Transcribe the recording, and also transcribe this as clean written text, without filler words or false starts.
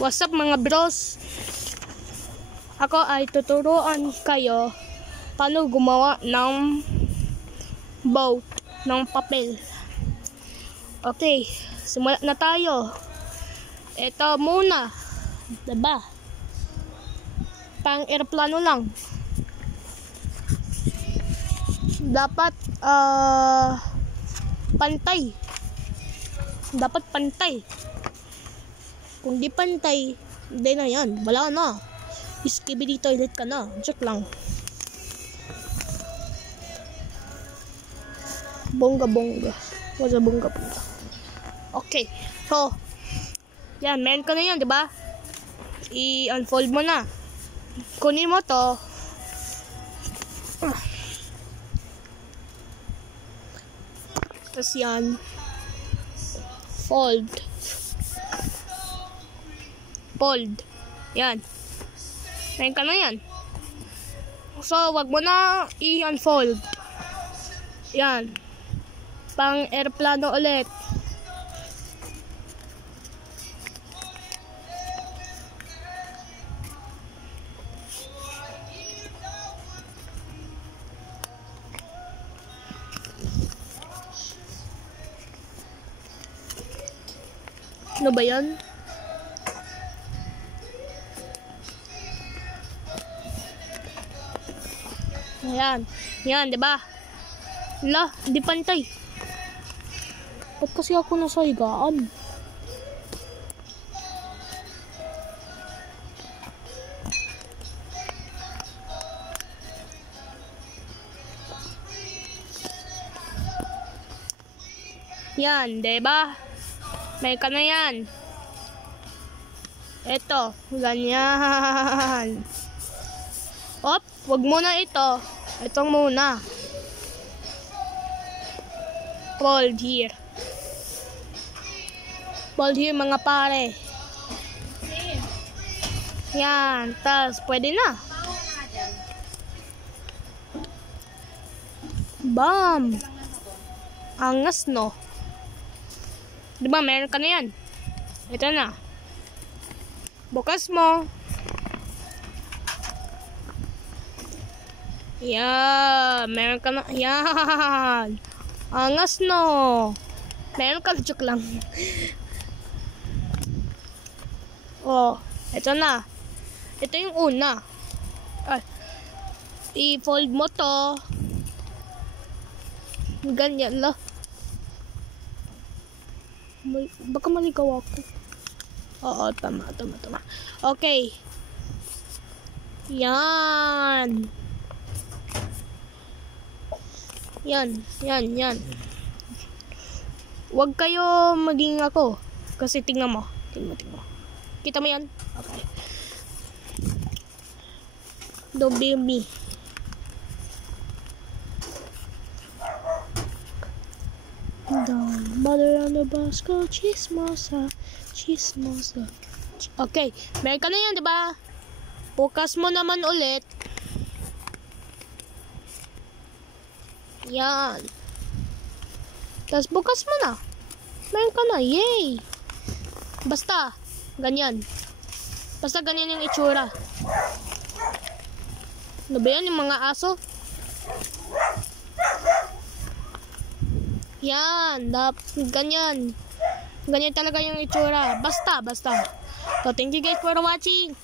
What's up mga bros? Ako ay tuturuan kayo paano gumawa ng boat ng papel. Okay, simula na tayo. Ito muna, diba? Pang aeroplano lang. Dapat pantay. Dapat pantay. Kung di pantay, hindi na yan. Wala na. Skibidi toilet ka na. Joke lang. Bongga. Wala bongga. Okay. So, yan. Meron ka na yan, diba? I-unfold mo na. Kunin mo to. Tapos yan. Fold. Yan. Meron ka na yan. So, wag mo na i-unfold. Yan. Pang aeroplano ulit. Ano ba yan? Ayan. Yan, diba? Wala, hindi pantay. Ba't kasi ako nasa higaan? Yan, diba? May ka na yan. Ito, ganyan. Op, wag muna ito. Itong muna. Fold here. Fold here mga pare. Yan, tas pwede na. Bam! Angas no. Diba meron ka na yan? Ito na. Bukas mo. Yan, meron ka na. Yan. Angas no. Meron ka, joke lang. Oh, ito na. Ito yung una. I-fold mo to. Ganyan lang. Baka maligaw ako. Oo, tama. Okay. Yan. Yan. Huwag kayo maging ako. Kasi tingnan mo. Kita mo yan? Okay. Don't be me. Down, mother on the bus, go chismosa. Okay. Meron ka na yan, diba? Bukas mo naman ulit. Yan. Tapos bukas mo na. Meron ka na. Yay! Basta, ganyan. Basta ganyan yung itsura. Ano ba yan? Yung mga aso? Yan. Ganyan. Ganyan talaga yung itsura. Basta. So, thank you guys for watching.